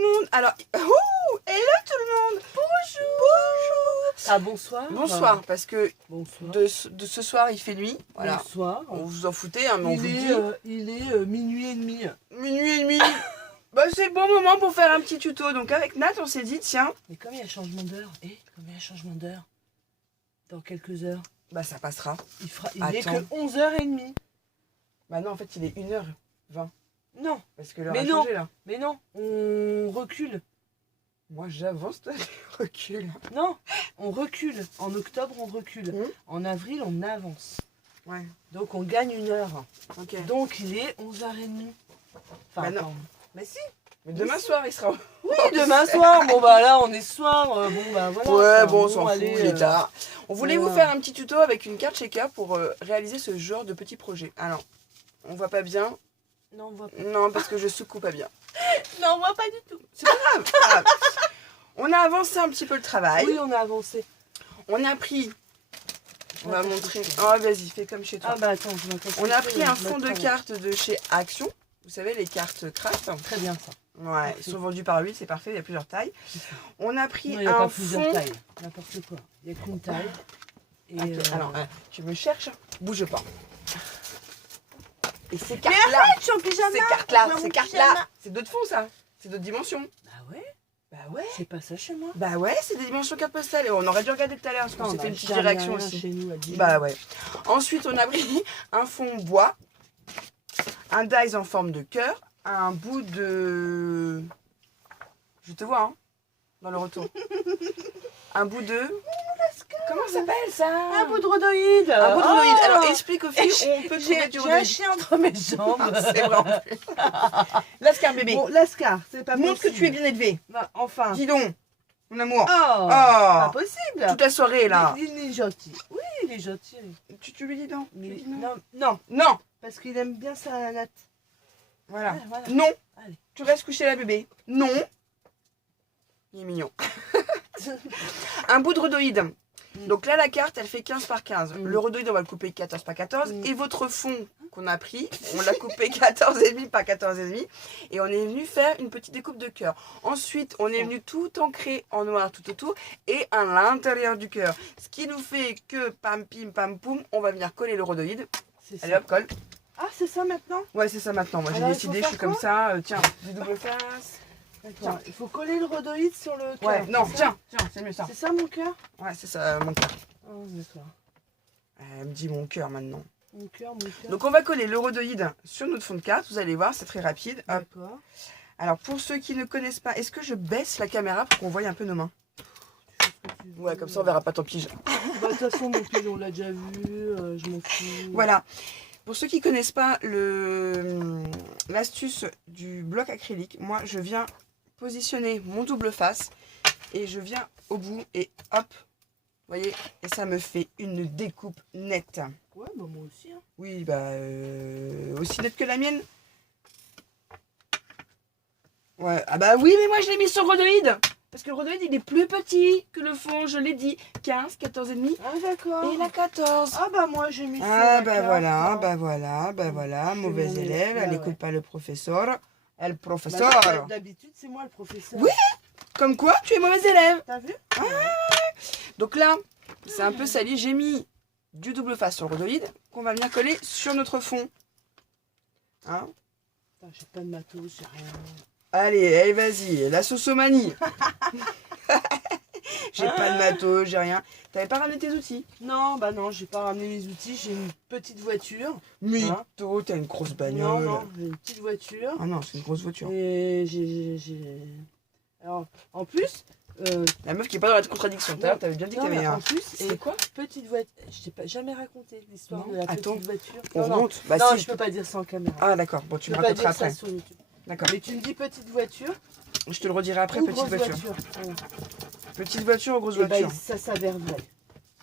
le monde. Alors, oh, hello tout le monde. Bonjour. Ah, bonsoir. Bonsoir, parce que Bonsoir. de ce soir, il fait nuit. Voilà. Bonsoir. On vous en foutez, hein, mais on vous le dit. Il est minuit et demi. Minuit et demi. Bah, c'est le bon moment pour faire un petit tuto. Donc avec Nat, on s'est dit, tiens, Mais comme il y a changement d'heure, comme il y a changement d'heure, dans quelques heures, bah ça passera. il est Attends. que 11h30. Bah non, en fait, il est 1h20. Non, Parce que l'heure Mais a non. changé là. mais non, on recule. Moi, j'avance, toi, tu recules. Non, on recule. En octobre, on recule. Mmh. En avril, on avance. Ouais, Donc, on gagne 1 heure. ok. Donc, il est 11h30. Enfin, Bah non. attends. Mais si. Mais demain soir, il sera. Oui, demain soir. Bon, bah là, on est ce soir. Bon, bah voilà. Ouais, Enfin, bon, on s'en fout, allez, il est tard. On voulait vous voilà. faire un petit tuto avec une carte shaker pour réaliser ce genre de petit projet. Alors, on voit pas bien. Non, on voit pas. Non, parce que je secoue pas bien. Non, on voit pas du tout. C'est pas grave, c'est pas grave. On a avancé un petit peu le travail. Oui, on a avancé. On a pris. On va Attends, montrer. je fais. Oh, vas-y, fais comme chez toi. Ah, bah attends, je m'attends. On a pris un fond de cartes de chez Action. Vous savez, les cartes craft. Très bien, ça. Ouais, ils sont vendus par 8, c'est parfait, il y a plusieurs tailles. On a pris Non, il n'y a un pas plusieurs fond. tailles. N'importe quoi. Il n'y a qu'une taille. Et Ok, alors, tu me cherches, bouge pas. Et ces Mais cartes-là, arrête, je suis en pyjama. ces cartes-là, Je suis en ces pyjama. cartes-là, c'est d'autres fonds ça. C'est d'autres dimensions. Bah ouais, Bah ouais. c'est pas ça chez moi. Bah ouais, c'est des dimensions carte postale. Et on aurait dû regarder tout à l'heure parce qu'on Non, s'est bah, fait une petite jamais réaction rien aussi. Chez nous, à Dijon. Bah ouais. Ensuite, on a pris un fond bois, un dice en forme de cœur, un bout de. Je te vois, hein, dans le retour. Un bout de. Comment ça s'appelle ça? Un bout de rhodoïde. Un bout de rhodoïde. Oh. Alors explique aux filles où on peut trouver du J'ai un rhodoïde. chien entre mes jambes. Ah, c'est vrai en plus. Lascar bébé. Bon, Lascar, c'est pas Montre que possible. tu es bien élevé. Bah, enfin. Dis donc, mon amour. Oh, pas possible. Toute la soirée là. Il est gentil. Oui, il est gentil. Tu lui dis non. Tu lui Mais dis non. non, non, Non. parce qu'il aime bien sa natte. Voilà. Ouais, voilà. Non. Allez. Tu restes coucher là bébé. Non. Il est mignon. Un bout de rhodoïde. Donc là, la carte, elle fait 15 par 15. Mm. Le rhodoïde, on va le couper 14 par 14. Mm. Et votre fond qu'on a pris, on l'a coupé 14,5 par 14,5. Et on est venu faire une petite découpe de cœur. Ensuite, on est venu tout ancrer en noir tout autour et à l'intérieur du cœur. Ce qui nous fait que, pam, pim, pam, poum, on va venir coller le rhodoïde. C'est Allez ça. hop, colle. Ah, c'est ça maintenant. Ouais, c'est ça maintenant. Moi, j'ai Alors, il décidé, faut je suis faire comme quoi ça. Tiens, du double face. D'accord. Il faut coller le rhodoïde sur le cœur. Ouais, non, c'est ça tiens, c'est mieux ça. C'est ça mon cœur. Ouais, c'est ça, mon cœur. Oh, d'accord. Elle me dit mon cœur maintenant. Mon cœur, mon cœur. Donc on va coller le rhodoïde sur notre fond de carte, vous allez voir, c'est très rapide. Hop. D'accord. Alors pour ceux qui ne connaissent pas, est-ce que je baisse la caméra pour qu'on voie un peu nos mains? Tu fais ce que tu veux. Ouais, comme ça on verra pas ton pige. Bah, de toute façon, mon pile, on l'a déjà vu. Je m'en fous. Voilà. Pour ceux qui ne connaissent pas l'astuce du bloc acrylique, moi je viens positionner mon double face et je viens au bout et hop, vous voyez, et ça me fait une découpe nette. Ouais, bah moi aussi. Hein. Oui, bah aussi nette que la mienne. Ouais, ah bah oui, mais moi je l'ai mis sur rhodoïde. Parce que le rhodoïde il est plus petit que le fond, je l'ai dit. 15, 14 et demi. Ah, d'accord. Et la 14. Ah, bah moi, j'ai mis ça. Ah la bah carte, voilà, hein. bah voilà, bah voilà, Je mauvaise suis élève, bah elle ouais. n'écoute pas le professeur. Elle Bah, professeur. d'habitude, c'est moi le professeur. Oui. Comme quoi, tu es mauvaise élève. T'as vu? Donc là, c'est un peu sali, j'ai mis du double face sur le rhodoïde qu'on va venir coller sur notre fond. Hein? Putain, j'ai pas de matos, j'ai rien. Allez, allez, vas-y, la saucomanie. J'ai pas de matos, j'ai rien. T'avais pas ramené tes outils? Non, bah non, j'ai pas ramené les outils. J'ai une petite voiture. Mytho, t'as une grosse Non, bagnole. non, j'ai une petite voiture. Ah non, c'est une grosse voiture. Et j'ai. Alors, en plus. La meuf qui est pas dans la contradiction. Tout à l'heure, t'avais bien dit que non, t'avais mais un. en plus, C'est quoi? petite voiture. Je t'ai pas jamais raconté l'histoire Non. de la Attends. petite voiture. On non, remonte. Bah non, si. je peux pas dire ça en caméra. Ah d'accord, bon tu je me peux pas raconteras dire ça après. sur YouTube. D'accord. Mais tu me dis petite voiture Je te le redirai après, ou petite grosse voiture. Ouais. Petite voiture ou grosse Et bah, voiture? ça s'avère vrai.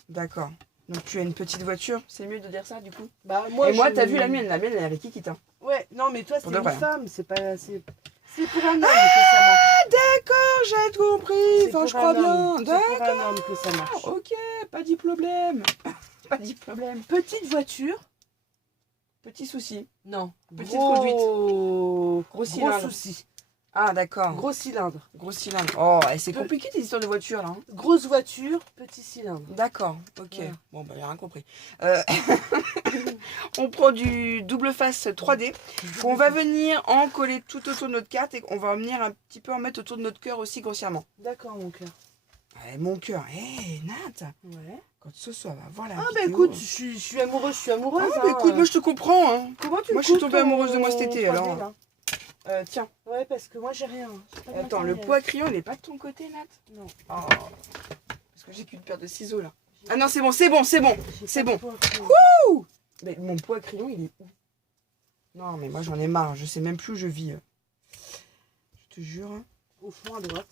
D'accord. Donc tu as une petite voiture, c'est mieux de dire ça du coup. Bah, Et moi, je- t'as vu la mienne elle est avec Kikit. Hein. Ouais, non, mais toi, c'est Pour de une vrai. femme. C'est pas. C'est pour un homme que ça marche. D'accord, j'ai tout compris. C'est Enfin, pour je crois un bien. homme. C'est pour un D'accord. homme que ça marche. Ok, pas de problème. Pas de problème. Petite voiture. Petit souci. Non. Petite gros... conduite. Gros Gros cylindre. souci. Ah, d'accord. Gros cylindre. Gros cylindre. Oh, et c'est compliqué tes histoires de voiture là. Hein. Grosse voiture, petit cylindre. D'accord, ok. Voilà. Bon, bah, j'ai rien compris. On prend du double face 3D qu'on va venir en coller tout autour de notre carte et qu'on va venir un petit peu en mettre autour de notre cœur aussi grossièrement. D'accord, mon cœur. Ouais, mon cœur. Hé, Nat, Ouais. quand ce soir va voir la Ah, vidéo... bah écoute, je suis amoureuse, Ah, hein. bah écoute, moi je te comprends. Hein. Comment tu moi, me je suis coupes tombée amoureuse de moi cet ton été, 3D, alors. là Tiens, Ouais, parce que moi j'ai rien. J'ai pas de attends, le matériel. pot à crayon, il est pas de ton côté, Nat? Non. Oh, parce que j'ai qu'une paire de ciseaux là. Ah non, c'est bon, c'est bon, c'est bon. J'ai C'est pas de bon. pot à crayon. Mais mon pot à crayon, il est où? Non, mais moi j'en ai marre, je sais même plus où je vis. Je te jure. Au fond à droite.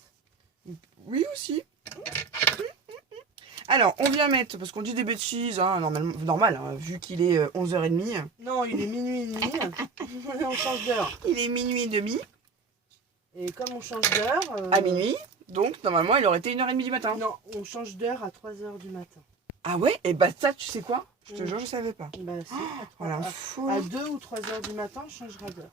Oui, aussi. Alors, on vient mettre, parce qu'on dit des bêtises, hein, normal hein, vu qu'il est 11h30. Non, il est minuit et demi. On change d'heure. Il est minuit et demi. Et comme on change d'heure. À minuit. Donc, normalement, il aurait été 1h30 du matin. Non, on change d'heure à 3h du matin. Ah ouais? Et bah ça, tu sais quoi? Je te jure, je savais pas. Bah si, Voilà, fou. à 2 ou 3h du matin, on changera d'heure.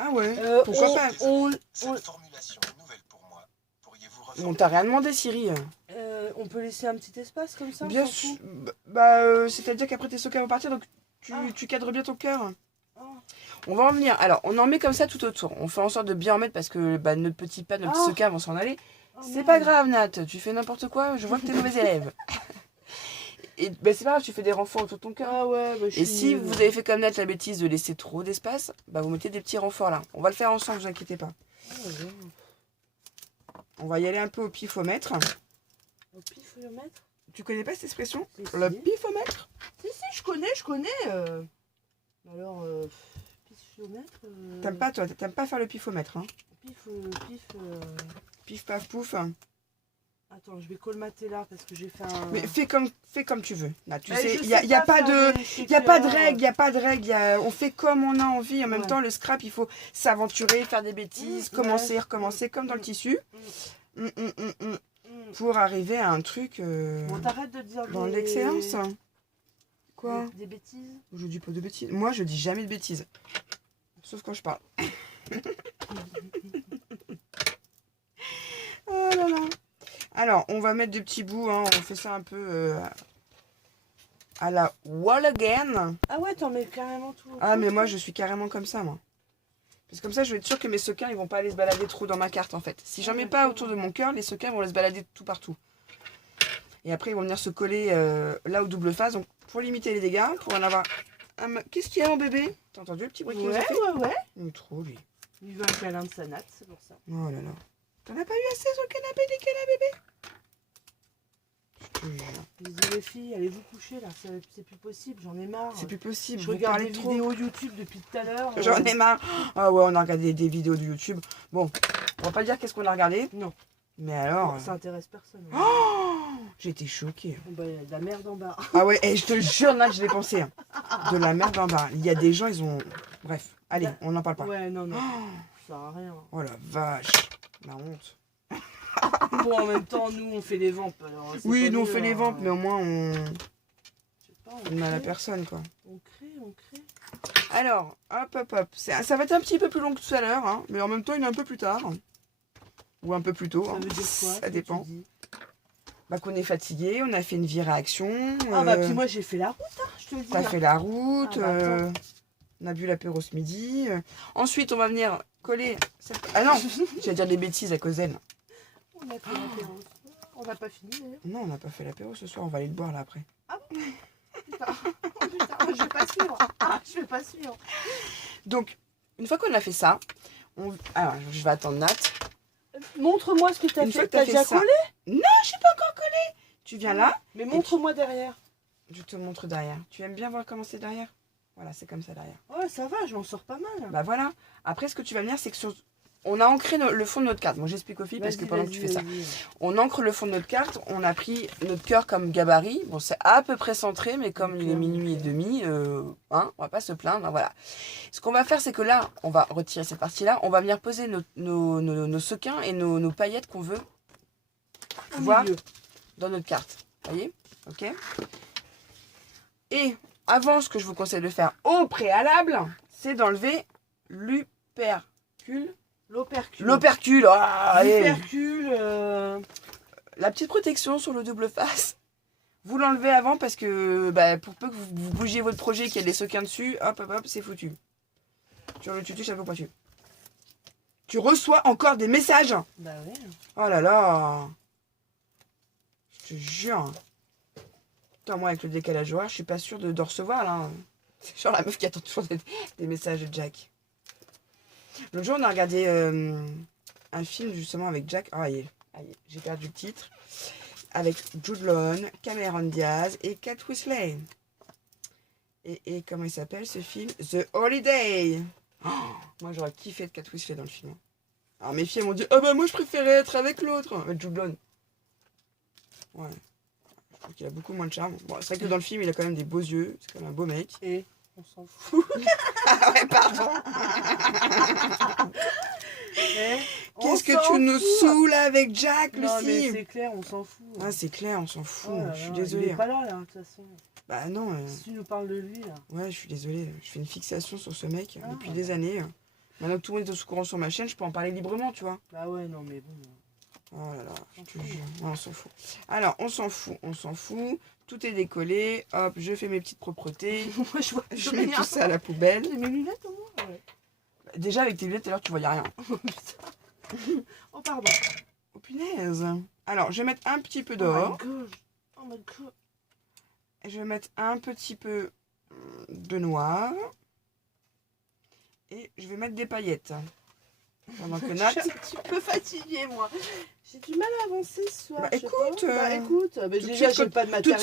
Ah ouais, pourquoi pas? Cette formulation est nouvelle pour moi. Pourriez-vous On reformuler? t'a rien demandé, Siri. On peut laisser un petit espace comme ça? Bien on s'en sûr. fout. C'est-à-dire qu'après tes sockets vont partir, donc tu cadres bien ton cœur. Ah. On va en venir. Alors, on en met comme ça tout autour. On fait en sorte de bien en mettre parce que bah, notre petit pad, nos petits sockets vont s'en aller. Oh, C'est merde. pas grave, Nat. Tu fais n'importe quoi. Je vois que t'es mauvais élève. Et bah, c'est pas grave, tu fais des renforts autour de ton cœur. Ah ouais, bah, je Et suis si nulle. vous avez fait comme Nat la bêtise de laisser trop d'espace, bah, vous mettez des petits renforts là. On va le faire ensemble, vous inquiétez pas. Ah ouais. On va y aller un peu au pifomètre. Au pifomètre? Tu connais pas cette expression? Si, Le si. pifomètre? Si, je connais. Alors, pifomètre. T'aimes pas, toi? T'aimes pas faire le pifomètre, hein? Pif. Pif paf pouf. Attends, je vais colmater là parce que j'ai fait un. Mais fais comme tu veux. Là, tu Eh, sais, je il y a pas faire de... des Il n'y a pas de shakers. règles, il n'y a pas de règles. On fait comme on a envie. En même Ouais. temps, le scrap, il faut s'aventurer, faire des bêtises, commencer, ouais. recommencer, comme dans le tissu. Mm. Pour arriver à un truc Bon, t'arrêtes de dire dans des- l'excellence. Quoi? Des bêtises. Je dis pas de bêtises. Moi, je dis jamais de bêtises. Sauf quand je parle. Oh là là. Alors, on va mettre des petits bouts. Hein. On fait ça un peu à la wall again. Ah ouais, t'en mets carrément tout. Ah, mais moi, je suis carrément comme ça, moi. Parce que comme ça, je vais être sûre que mes sequins, ils vont pas aller se balader trop dans ma carte, en fait. Si j'en mets pas autour de mon cœur, les sequins vont aller se balader tout partout. Et après, ils vont venir se coller là au double face. Donc, pour limiter les dégâts, pour en avoir... Qu'est-ce qu'il y a, mon bébé? T'as entendu le petit bruit qu'il nous a fait? Ouais. Il est trop, lui. Il veut un câlin de sa natte, c'est pour ça. Oh là là. T'en as pas eu assez sur le canapé des bébé? Je te jure. Je disais, les filles, allez vous coucher là, c'est plus possible, j'en ai marre. C'est plus possible. Je Vous regarde parlez des trop. vidéos YouTube depuis tout à l'heure. J'en ai marre. Ah ouais, on a regardé des vidéos de YouTube. Bon, on va pas dire qu'est-ce qu'on a regardé. Non. Mais alors, Ça intéresse personne. j'ai été choquée. Bon, bah, il y a de la merde en bas. Ah ouais, et je te jure, Nat, je l'ai pensé. Hein. De la merde en bas. Il y a des gens, ils ont... Bref, allez, on n'en parle pas. Ouais, non. Ça sert à rien. Oh la vache, la honte. Bon, en même temps, nous, on fait les ventes. Alors, c'est Oui, pas nous on mieux, fait les hein. ventes, mais au moins on... Je sais pas, on a la crée, personne, quoi. on crée. Alors, hop. Ça va être un petit peu plus long que tout à l'heure, hein, mais en même temps, il est un peu plus tard. Ou un peu plus tôt. Ça hein. veut dire quoi? Ça que tu dépend. dis Bah, qu'on est fatigué, on a fait une vie-réaction. Ah bah puis moi j'ai fait la route, hein, je te le dis. T'as fait la route, Ah bah, attends. on a bu l'apéro ce midi. Ensuite, on va venir coller... Ah non, j'allais dire des bêtises à cause d'elle. On a fait l'apéro. On n'a pas fini d'ailleurs. Non, on n'a pas fait l'apéro ce soir, on va aller le boire là après. Putain, je vais pas suivre. Je vais pas suivre. Donc, une fois qu'on a fait ça, alors je vais attendre Nat. Montre-moi ce que t'as Une fois fait. que t'as T'as fait déjà ça. collé? Non, je suis pas encore collée. Tu viens là, Mais montre-moi derrière. je te montre derrière. Tu aimes bien voir comment c'est derrière? Voilà, c'est comme ça derrière. Ouais, ça va, je m'en sors pas mal. Bah voilà. Après, ce que tu vas venir, c'est que on a ancré le fond de notre carte. Bon, j'explique aux filles parce que pendant que tu fais ça. On ancre le fond de notre carte. On a pris notre cœur comme gabarit. Bon, c'est à peu près centré, mais comme il est minuit et demi, on va pas se plaindre. Hein, voilà. Ce qu'on va faire, c'est que là, on va retirer cette partie-là. On va venir poser nos sequins et nos paillettes qu'on veut voir dans notre carte. Vous voyez? Ok. Et avant, ce que je vous conseille de faire au préalable, c'est d'enlever l'upercule L'opercule. L'opercule. Ah, allez. L'opercule. La petite protection sur le double face. Vous l'enlevez avant parce que pour peu que vous bougiez votre projet et qu'il y ait des sequins dessus, hop, c'est foutu. Sur le tutu chapeau pointu. Tu reçois encore des messages. Bah oui. Oh là là. Je te jure. Putain, moi avec le décalage horaire, je suis pas sûre de recevoir là. C'est genre la meuf qui attend toujours des messages de Jack. L'autre jour, on a regardé un film justement avec Jack. Ah, j'ai perdu le titre. Avec Jude Law, Cameron Diaz et Kate Winslet. Et comment il s'appelle ce film? The Holiday. Oh, moi, j'aurais kiffé être Kate Winslet dans le film. Alors, mes filles m'ont dit, oh bah moi, je préférais être avec l'autre, avec Jude Law. Ouais. Je trouve qu'il a beaucoup moins de charme. Bon, c'est vrai que dans le film, il a quand même des beaux yeux. C'est quand même un beau mec. Et on s'en fout. Ah ouais, pardon. Qu'est-ce que tu nous saoules avec Jack, Non, mais Lucie? c'est clair, on s'en fout. Ah, c'est clair, on s'en fout. Oh là Je suis là, désolée. Il est pas là, de toute façon. Bah non. Si tu nous parles de lui, là. Ouais, je suis désolée. Je fais une fixation sur ce mec Ah, depuis des années. Maintenant que tout le monde est au courant sur ma chaîne, je peux en parler librement, tu vois. Bah ouais, non, mais bon. Oh là là, je te jure. Ouais, on s'en fout. Alors, on s'en fout. Tout est décollé. Hop, je fais mes petites propretés. Moi, je vois. Je mets tout ça à la poubelle. J'ai mes lunettes au moins. Ouais. Déjà, avec tes lunettes, tout à l'heure, tu voyais rien. Oh, pardon. Oh punaise. Alors, je vais mettre un petit peu Oh d'or. my god. Oh my god. Je vais mettre un petit peu de noir. Et je vais mettre des paillettes. Pendant que Je Nat... suis un petit peu fatiguée, moi. J'ai du mal à avancer ce soir. Bah, je sais écoute, pas. Bah écoute, tout de déjà, suite, j'ai pas de Tout de matériel.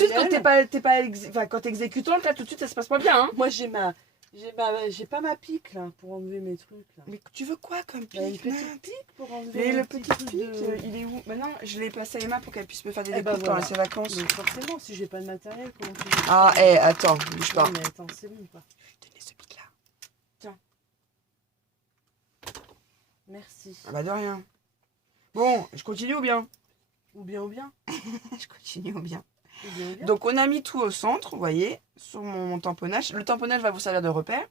suite, quand t'es exécutante, là, tout de suite, ça se passe pas bien, hein. Moi, j'ai pas ma pique, là, pour enlever mes trucs, là. Mais tu veux quoi comme Bah, une pique, petite Nat? pique pour enlever Mais les le petits petit trucs pic, de- il est où? Maintenant, je l'ai passé à Emma pour qu'elle puisse me faire des Eh ben découpes pendant voilà. ses vacances. Donc forcément, si j'ai pas de matériel, comment tu veux? Ah, attends, bouge pas. Non, mais attends, c'est bon, quoi. Tenez ce pic-là. Merci. Ah bah de rien. Bon, je continue ou bien? Ou bien, ou bien. Je continue ou bien. Ou bien, ou bien. Donc on a mis tout au centre, vous voyez, sur mon tamponnage. Le tamponnage va vous servir de repère.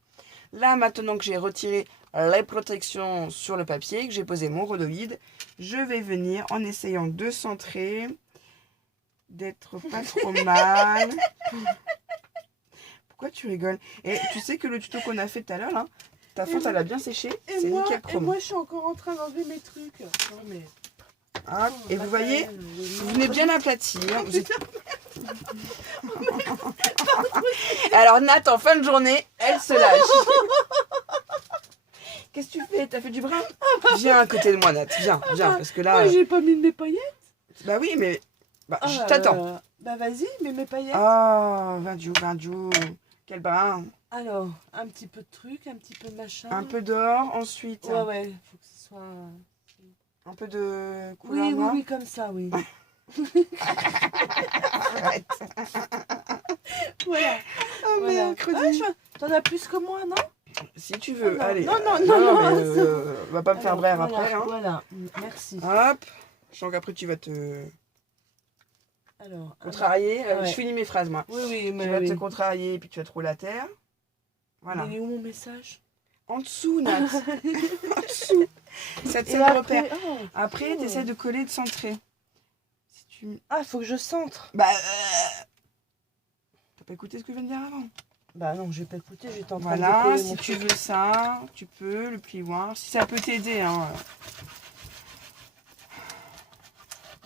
Là, maintenant que j'ai retiré les protections sur le papier, que j'ai posé mon rhodoïde, je vais venir en essayant de centrer, d'être pas trop mal. Pourquoi tu rigoles? Et tu sais que le tuto qu'on a fait tout à l'heure, là, ta fonte, elle a bien séché. Et C'est moi, nickel et chrome. moi, je suis encore en train d'enlever mes trucs. Non, mais... Hop, et vous voyez, matériel, vous venez bien aplatir. Vous êtes- Alors Nat, en fin de journée, elle se lâche. Qu'est-ce que tu fais? T'as fait du brin? Viens à côté de moi, Nat. Viens, parce que là... Moi, j'ai pas mis de mes paillettes. Bah oui, mais... Bah, Ah, je t'attends. Bah vas-y, mets mes paillettes. Oh, Vindiou. Quel brin. Alors, un petit peu de trucs, un petit peu de machin. Un peu d'or, ensuite. Ouais, ouais, faut que ce soit... Un peu de couleur Oui, oui, noire. oui, comme ça, oui. Arrête. Voilà. Oh, Voilà. mercredi. T'en as plus que moi, non? Si tu veux, Non, allez. non, mais, c'est bon. on va pas me faire Alors, brère voilà, après. Hein. Voilà, merci. Hop. Je sens qu'après, tu vas te Alors, contrarier. ouais. Je finis mes phrases, moi. oui, oui, Tu mais vas oui. te contrarier et puis tu vas te rouler à terre. Voilà. Mais il est où mon message? En dessous, Nat. En dessous. Ça te Et sert de repère. oh, Après, oh. tu essaies de coller et de centrer. Si tu... Ah, faut que je centre. Bah... T'as pas écouté ce que je viens de dire avant? Bah non, je vais pas écouter, j'étais en train de Voilà, décoller si mon tu truc. veux ça, tu peux, le plioir. Si ça peut t'aider, hein.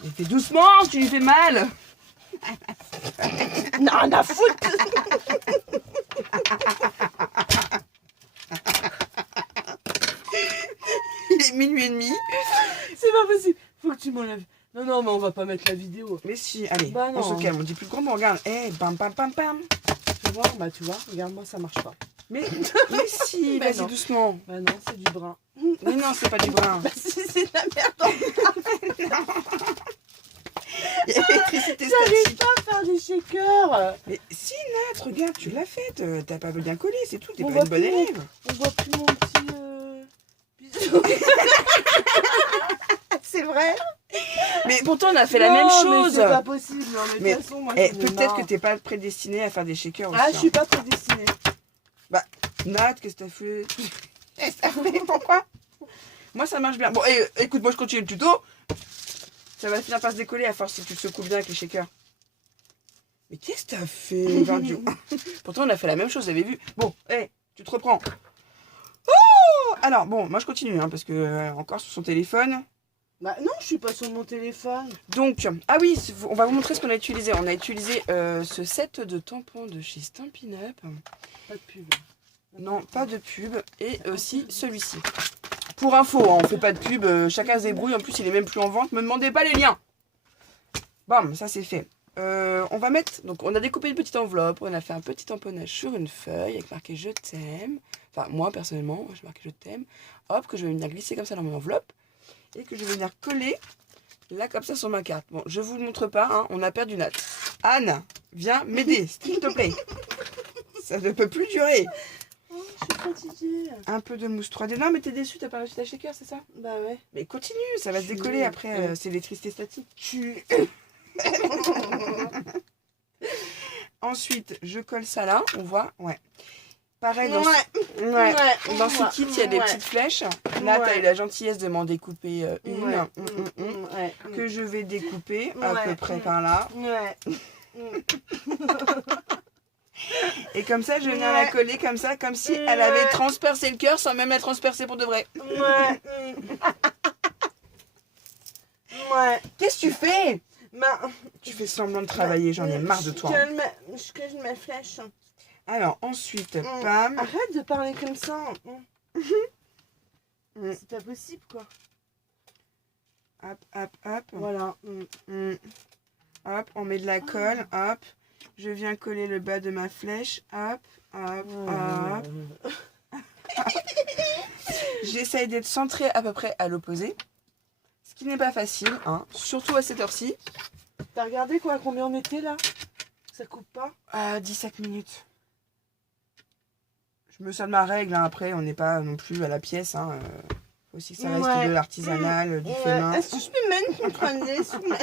Il fait doucement, tu lui fais mal. Non, on a foutre. Il est minuit et demi. C'est pas possible. Faut que tu m'enlèves. Non, non, mais on va pas mettre la vidéo. Mais si, allez, Bah on non. se calme, on dit plus grand mot, regarde. Eh, bam, bam, bam, bam. Tu vois, bah tu vois, regarde-moi, ça marche pas. Mais si, Mais vas-y non. doucement. Bah non, c'est du brun. Mais non, c'est pas du brin. Bah si, c'est de la merde. Il y a l'électricité J'arrive statique. pas à faire des shakers. Mais si, Nat, regarde, tu l'as fait. T'as pas bien collé, c'est tout. T'es On pas voit une bonne plus. élève. On voit plus mon petit bisou. C'est vrai. Mais pourtant, on a fait la même chose. C'est pas possible. Non, mais de Mais, toute façon, moi, Eh, j'en ai peut-être marre. que t'es pas prédestiné à faire des shakers aussi. Ah, je hein. suis pas prédestinée. Nat, qu'est-ce que t'as fait? Qu'est-ce que t'as fait? Pourquoi? Moi, ça marche bien. Bon, et, écoute, moi, je continue le tuto. Ça va finir par se décoller à force si tu le secoues bien avec les shakers. Mais qu'est-ce que t'as fait, Vardio? Pourtant, on a fait la même chose, vous avez vu. Bon, tu te reprends. Oh, alors, bon, moi, je continue, hein, parce que encore sur son téléphone. Bah non, je suis pas sur mon téléphone. Donc, ah oui, on va vous montrer ce qu'on a utilisé. On a utilisé ce set de tampons de chez Stampin' Up. Pas de pub. Non, pas de pub. Et aussi celui-ci. Pour info, hein, on fait pas de pub, chacun se débrouille. En plus, il est même plus en vente. Me demandez pas les liens. Bam, ça c'est fait. On va mettre... Donc, on a découpé une petite enveloppe. On a fait un petit tamponnage sur une feuille avec marqué « Je t'aime ». Enfin, moi, personnellement, j'ai marqué « Je t'aime ». Hop, que je vais venir glisser comme ça dans mon enveloppe. Et que je vais venir coller là comme ça sur ma carte. Bon, je vous le montre pas, hein, on a perdu Nat. Anne, viens m'aider, s'il te plaît. Ça ne peut plus durer. Oh, je suis fatiguée. Un peu de mousse 3D. Non, mais t'es déçu, t'as pas réussi ta shaker, c'est ça? Bah ouais. Mais continue, ça va se décoller après, c'est l'électricité statique. Ensuite, je colle ça là, on voit, ouais. Pareil, dans, dans ce kit, il y a des petites flèches. Là, tu as eu la gentillesse de m'en découper une. Que je vais découper à peu près par là. Et comme ça, je vais venir la coller comme ça, comme si elle avait transpercé le cœur sans même la transpercer pour de vrai. Qu'est-ce que tu fais? Tu fais semblant de travailler, j'en ai marre de toi. Je cache ma flèche. Alors, ensuite, pam. Arrête de parler comme ça. C'est pas possible, quoi. Hop, hop, hop. Voilà. Hop, on met de la colle. Hop. Je viens coller le bas de ma flèche. Hop, hop, hop. J'essaye d'être centrée à peu près à l'opposé. Ce qui n'est pas facile, hein, surtout à cette heure-ci. T'as regardé quoi, combien on était là? Ça coupe pas? 17 minutes. Je me sers de ma règle, hein. Après on n'est pas non plus à la pièce. Hein. Faut aussi que ça reste de l'artisanal, du fait main. Est-ce que je peux même contrôler sous ma...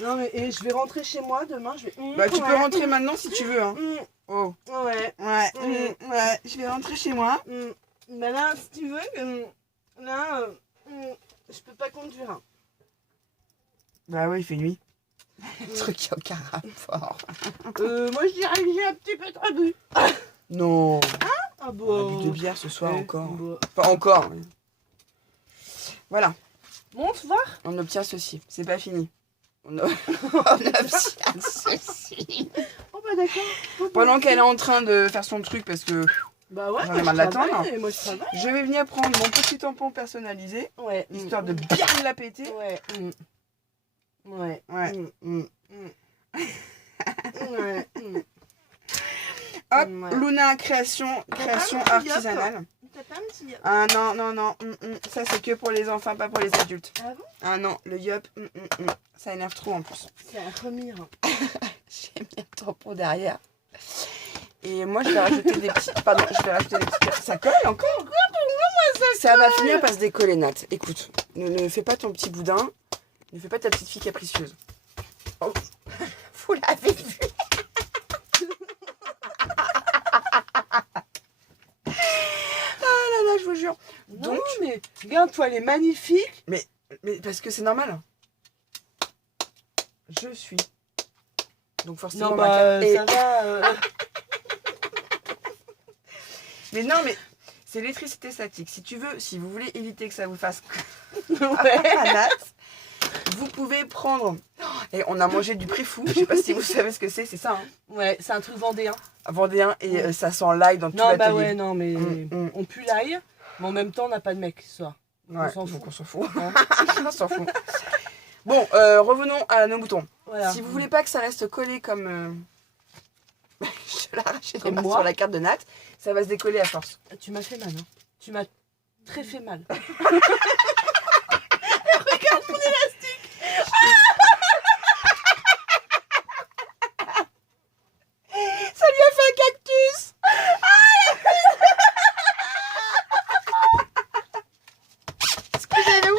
Non mais je vais rentrer chez moi demain. Je vais... Bah tu peux rentrer maintenant si tu veux. Hein. Oh. Ouais. Ouais. Je vais rentrer chez moi. Bah là, si tu veux, là, je peux pas conduire. Hein. Bah ouais, il fait nuit. Truc qui n'a aucun rapport. Moi je dirais que j'ai un petit peu trop bu. Non. Ah bon. On a bu de bière ce soir encore. Pas encore. Mais... Voilà. Monte voir. On obtient ceci. C'est pas fini. On obtient ceci. Oh bah d'accord. Pendant qu'elle est en train de faire son truc parce que... Bah ouais, j'en ai marre de l'attendre. Moi je travaille. Je vais venir prendre mon petit tampon personnalisé. Ouais. Histoire de bien la péter. Ouais. Ouais. Ouais. Hop, Luna création artisanale. T'as pas un petit... Ah non. Ça c'est que pour les enfants, pas pour les adultes. Ah bon? Ah non, le yup. Ça énerve trop en plus. C'est un remire. J'ai mis un tampon derrière. Et moi je vais rajouter des petits... Pardon, je vais rajouter des petits... Ça colle encore? Ça va finir par se décoller, Nat. Écoute, ne fais pas ton petit boudin. Ne fais pas ta petite fille capricieuse. Oh, vous l'avez vu. Ah là là, je vous jure. Non, Donc, mais regarde-toi, elle est magnifique. mais parce que c'est normal. Je suis. Donc forcément, Non, ma bah, carte- ça va. Mais non, mais c'est l'électricité statique. Si tu veux, si vous voulez éviter que ça vous fasse Ouais. à Nat, vous pouvez prendre. Et on a mangé du préfou. Je sais pas si vous savez ce que c'est ça. Hein. Ouais, c'est un truc vendéen. Vendéen et ça sent l'ail dans tout Non, bah l'atelier. ouais, non, mais Mm. on pue l'ail, mais en même temps, on n'a pas de mec ce soir. Ouais, on s'en fout. donc on s'en fout. Hein. On s'en fout. Bon, revenons à nos boutons. Voilà. Si vous voulez pas que ça reste collé comme... je l'ai arraché Comme des moi. sur la carte de Nat, ça va se décoller à force. Tu m'as fait mal, hein. Tu m'as très fait mal. Ça lui a fait un cactus. Excusez-nous.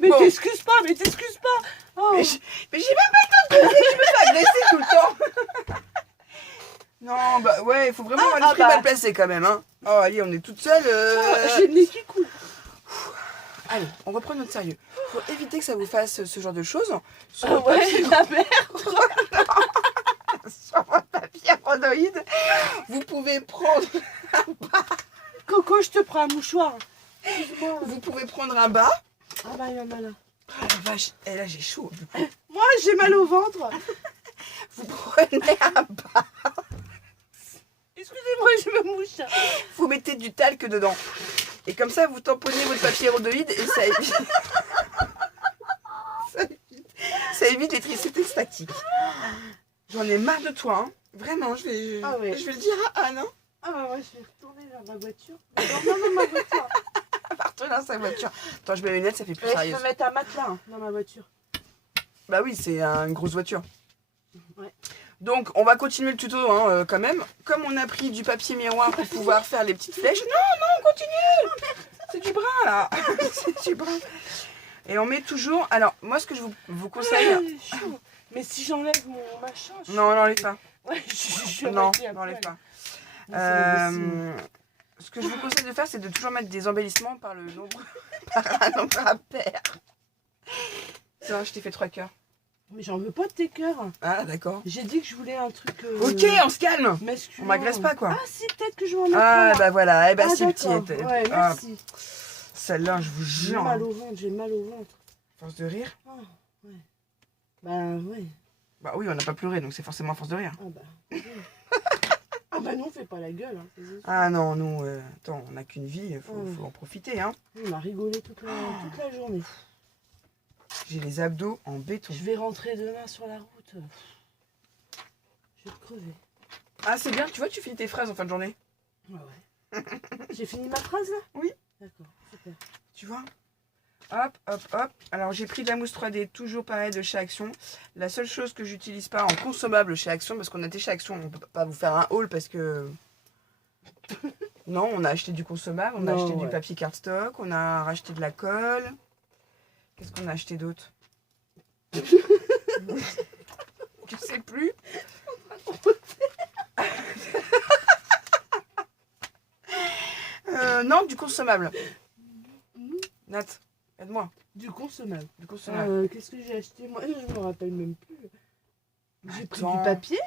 Mais Bon. t'excuses pas, mais t'excuses pas. Oh. Mais j'ai même pas le temps de poser, je me fais agresser tout le temps. Non, bah ouais, il faut vraiment avoir l'esprit bah. mal placé quand même. Hein. Oh, allez, on est toute seule. J'ai le nez qui coule. Allez, on reprend notre sérieux. Pour éviter que ça vous fasse ce genre de choses, sur Ah votre ouais, papier- c'est la merde. sur votre papier rhodoïde, vous pouvez prendre Coco, je te prends un mouchoir. Excuse-moi. vous pouvez prendre un bas. Ah bah, il y en a là. Oh la vache, et là j'ai chaud du coup. Moi, j'ai mal au ventre. Vous prenez un bas, Excusez-moi, je me mouche. vous mettez du talc dedans. Et comme ça, vous tamponnez votre papier rhodoïde et ça évite, ça évite les tristesses statiques. J'en ai marre de toi, hein. Vraiment, je vais le dire à Anne, hein. Ah bah, moi, je vais retourner vers ma voiture. Non, ma voiture. Partout dans sa voiture. Attends, je mets mes lunettes, ça fait plus Je sérieux. peux mettre un matelas hein, dans ma voiture. Bah oui, c'est une grosse voiture. Ouais. Donc, on va continuer le tuto hein, quand même. Comme on a pris du papier miroir pour pouvoir faire les petites flèches. Non, on continue. C'est du brun là. C'est du brun. Et on met toujours... Alors, moi, ce que je vous conseille... Ah, chaud. Mais si j'enlève mon machin... Non, n'enlève pas. Ouais, je Non, moitié à n'enlève poil. pas. Non, c'est pas possible. Ce que je vous conseille de faire, c'est de toujours mettre des embellissements par le nombre... par un nombre impair. Tiens, je t'ai fait 3 cœurs. Mais j'en veux pas de tes cœurs. Ah, d'accord. J'ai dit que je voulais un truc... Ok, on se calme. masculin. On m'agresse pas, quoi. Ah si, peut-être que je vais en mettre Ah, un. bah voilà. Eh bah, Ah, si, petit. d'accord. Ouais, Ah, merci. celle-là, je vous J'ai jure. mal au ventre, j'ai mal au ventre. Force de rire. Ah, ouais. Bah ouais. Bah oui, on n'a pas pleuré, donc c'est forcément à force de rire. Ah bah. oui. Ah bah non, fais pas la gueule. Hein, c'est sûr. Ah non, nous, attends, on n'a qu'une vie, faut Mm. en profiter, hein. On a rigolé toute la journée. J'ai les abdos en béton. Je vais rentrer demain sur la route. Je vais te crever. Ah, c'est bien, tu vois, tu finis tes phrases en fin de journée. Ouais, ouais. J'ai fini ma phrase là? Oui. D'accord, super. Tu vois? Hop, hop, hop. Alors, j'ai pris de la mousse 3D, toujours pareil, de chez Action. La seule chose que j'utilise pas en consommable chez Action, parce qu'on a été chez Action, on peut pas vous faire un haul parce que... Non, on a acheté du consommable, on a Non, acheté du ouais. papier cardstock, on a racheté de la colle. Qu'est-ce qu'on a acheté d'autre? Je sais plus. Non, du consommable. Nat, aide-moi. Du consommable. Du consommable. Qu'est-ce que j'ai acheté? Moi, je me rappelle même plus. J'ai pris Attends. du papier.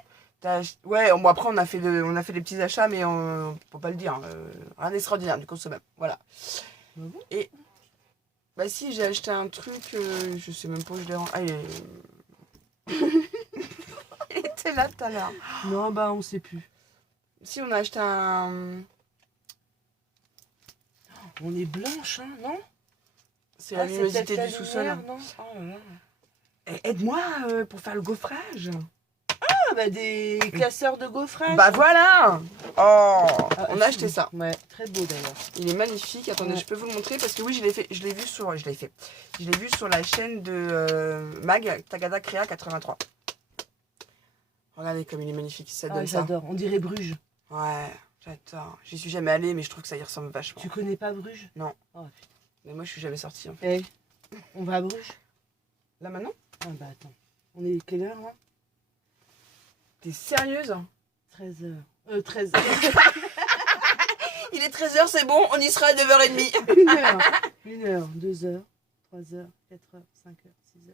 Ouais, bon, après on a fait des petits achats, mais on peut pas le dire. Rien d'extraordinaire, du consommable. Voilà. Ah bon? Et bah si, j'ai acheté un truc, je sais même pas où je l'ai rendu. Ah, il était là tout à l'heure. Non, bah on sait plus. Si, on a acheté un... On est blanche, hein, non? C'est la Ah, luminosité peut-être la du sous-sol. lumière, non? Oh là là. Eh, aide-moi pour faire le gaufrage. Ah bah des classeurs de gaufrage. Bah voilà. Oh, Ah, on a acheté ça. Ouais, très beau d'ailleurs. Il est magnifique. Attendez, Ouais. je peux vous le montrer parce que oui, je l'ai vu sur la chaîne de Mag Tagada Créa 83. Regardez comme il est magnifique, ça Ah, donne ça. j'adore. On dirait Bruges. Ouais, j'adore. J'y suis jamais allée, mais je trouve que ça y ressemble vachement. Tu connais pas Bruges? Non. Oh, putain. Mais moi, je suis jamais sortie. En fait. Eh, on va à Bruges? Là maintenant? Ah bah attends. On est quelle heure là? T'es sérieuse? 13h. 13h. Il est 13h, c'est bon, on y sera à 9h30. 1h. 1h, 2h, 3h, 4h, 5h, 6h.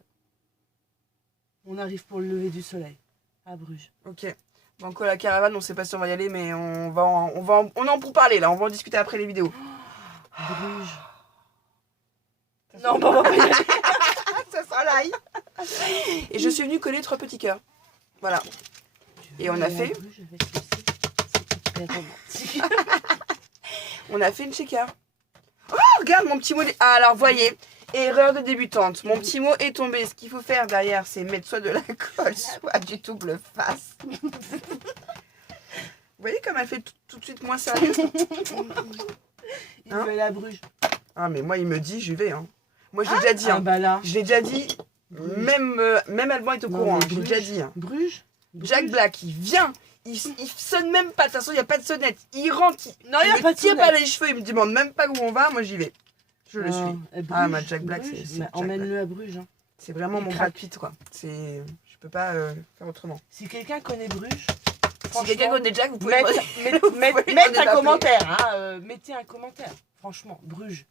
On arrive pour le lever du soleil. À Bruges. Ok. Banco la caravane, on sait pas si on va y aller, mais on en pour parler là, on va en discuter après les vidéos. Bruges. Non, bah, on va pas y aller. Ça sera l'ail. Et je suis venue coller 3 petits cœurs. Voilà. Et on a fait Bruges avec le c'est hyper romantique. On a fait une shaker. Oh, regarde mon petit mot. Ah, alors, voyez, erreur de débutante. Mon petit mot est tombé. Ce qu'il faut faire derrière, c'est mettre soit de la colle, soit du double face. Vous voyez comme elle fait tout de suite moins sérieuse? Il Hein veut aller à Bruges. Ah, mais moi, il me dit, j'y vais. Hein. Moi, je l'ai déjà dit. Ah Hein. bah là. Je l'ai déjà dit. Bruges. Même Alban est au Non, courant. mais Hein. Je l'ai Bruges. déjà dit. Hein. Bruges. Jack Black, il vient. Il sonne même pas. De toute façon, il n'y a pas de sonnette. Il rentre. Non, Il me tire pas les cheveux. Il me demande même pas où on va. Moi, j'y vais. Je le suis. Ah, ma Jack Black, c'est Jack emmène-le à Bruges. Hein. C'est vraiment Il mon craque. Brad Pitt, quoi. Je peux pas faire autrement. Si quelqu'un connaît Bruges, Si quelqu'un franchement, connaît Jack, vous pouvez mettre demander un d'appeler. commentaire. Hein, mettez un commentaire. Franchement, Bruges.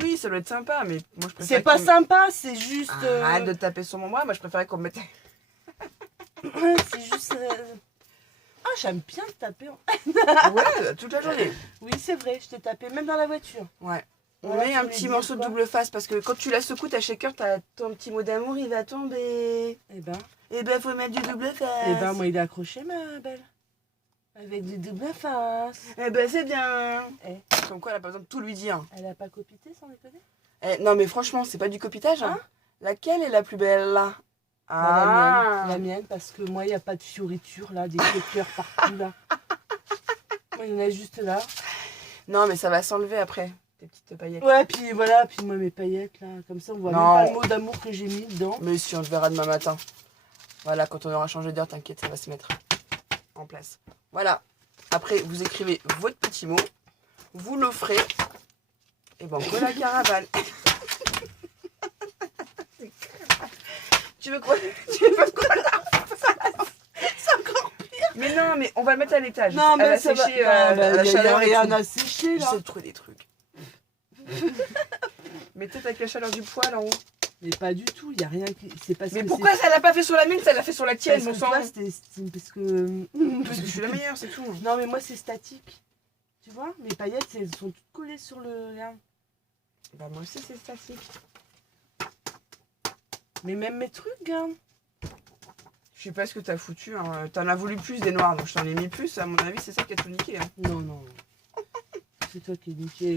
Oui, ça doit être sympa, mais moi je préfère. C'est pas qu'on- sympa, c'est juste. Arrête de taper sur mon bras, moi je préférais qu'on me mette. C'est juste. Ah, j'aime bien te taper. Ouais, toute la journée. Oui, c'est vrai, je t'ai tapé même dans la voiture. Ouais. On Voilà, met tu un voulais petit dire morceau de quoi double face parce que quand tu la secoues, ta shaker, t'as ton petit mot d'amour, il va tomber. Eh ben, Eh ben, faut mettre du double face. moi, il est accroché, ma belle. Avec du double face. Eh ben, c'est bien. Eh. Comme quoi, elle a pas besoin de tout lui dire. Elle a pas copité, sans déconner? Eh, non, mais franchement, c'est pas du copitage. Hein. Hein Laquelle est la plus belle là? Bah, la mienne, parce que moi, il n'y a pas de fioriture, là, des cœurs partout, là. Moi, il y en a juste là. Non, mais ça va s'enlever après, tes petites paillettes. Ouais, puis voilà, puis moi, mes paillettes, là, comme ça, on voit Non. même pas le mot d'amour que j'ai mis dedans. Mais si, on le verra demain matin. Voilà, quand on aura changé d'heure, t'inquiète, ça va se mettre en place. Voilà. Après, vous écrivez votre petit mot, vous l'offrez, et ben on colle la caravane. Tu veux quoi? Tu veux quoi là? C'est encore pire. Mais non, mais on va le mettre à l'étage. Non, Elle mais va ça va. sécher Non, bah, la y a chaleur et rien tout. à sécher, là. J'essaie de trouver des trucs. Mais peut-être avec la chaleur du poêle en haut. Mais pas du tout, il n'y a rien qui. C'est parce Mais que pourquoi ça l'a pas fait sur la mienne, ça l'a fait sur la tienne, mon sang? parce que. Parce que je suis la meilleure, c'est tout. Non, mais moi, c'est statique. Tu vois, mes paillettes, elles sont toutes collées sur le lien. Bah moi aussi c'est statique. Mais même mes trucs, gars. Je sais pas ce que t'as foutu, hein. T'en as voulu plus des noirs, donc je t'en ai mis plus. À mon avis, c'est ça qui a tout niqué. Hein. Non, non. C'est toi qui es niqué.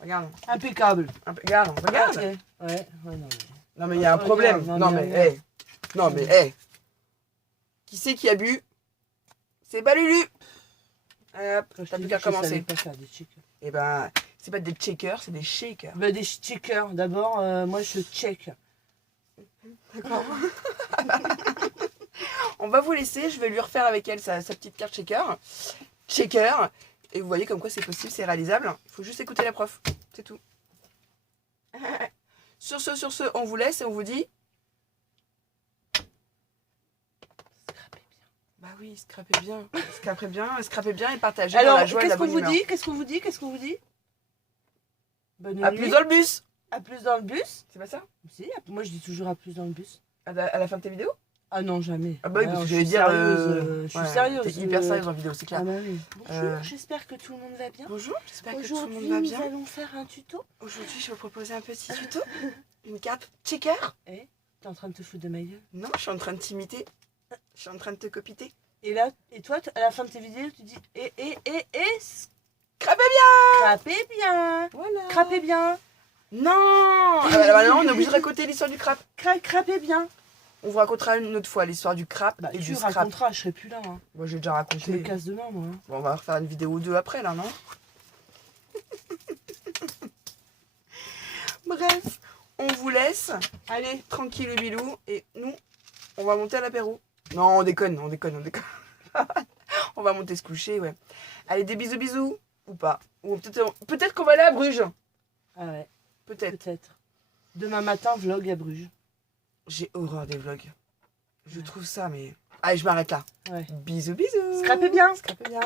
Regarde, Impeccable. regarde, regarde. Ouais, ouais, non. Non mais il y a un Regarde, problème. non, Non mais mais, regarde. hé. Non mais, hé. Qui c'est qui a bu? C'est pas Lulu. Hop, Quand je t'as t'ai plus dit qu'à que je savais commencer. pas faire des checkers. Et ben, c'est pas des checkers, c'est des shakers. Bah, des checkers. D'abord, moi, je check. D'accord. On va vous laisser, je vais lui refaire avec elle sa petite carte shaker. Shaker. Et vous voyez comme quoi c'est possible, c'est réalisable. Il faut juste écouter la prof, c'est tout. Sur ce, on vous laisse et on vous dit... Bah oui, scrapez bien et partagez dans Alors, la joie et la qu'est-ce qu'on bonne vous humeur. dit? Qu'est-ce qu'on vous dit? Bonne À nuit. plus dans le bus. À plus dans le bus? C'est pas ça? Si, moi, je dis toujours à plus dans le bus. À la fin de tes vidéos? Ah non, jamais. Ah bah oui, Alors, parce que je j'allais suis dire... sérieuse, je suis ouais, sérieuse. T'es hyper sérieuse en vidéo, c'est clair. Ah bah oui. Bonjour, Euh, j'espère que tout le monde va bien. Bonjour, j'espère que tout le Aujourd'hui, monde va nous bien. allons faire un tuto. Aujourd'hui, je vais vous proposer un petit tuto. Une carte checker. T'es en train de te foutre de ma gueule. Non, je suis en train de t'imiter. Je suis en train de te copiter. Et là, et toi, à la fin de tes vidéos, tu dis Crapez bien. crapez bien. Voilà. Crapez bien. Non ah bah non, on est obligé de raconter l'histoire du crap. Crapez bien. On vous racontera une autre fois l'histoire du crap Bah, et tu du scrap. raconteras, je serai plus là. Hein. Moi, j'ai déjà Je raconté. me casse demain, moi. Hein. Bon, on va refaire une vidéo ou deux après, là, non? Bref, on vous laisse. Allez, tranquille, bilou. Et nous, on va monter à l'apéro. Non, on déconne. On va monter se coucher, ouais. Allez, des bisous. Ou pas. Ou peut-être qu'on va aller à Bruges. Ah ouais, Peut-être. peut-être. Demain matin, vlog à Bruges. J'ai horreur des vlogs. Je Ouais. trouve ça, mais... Allez, je m'arrête là. Ouais. Bisous. Scrapez bien. Scrapez bien.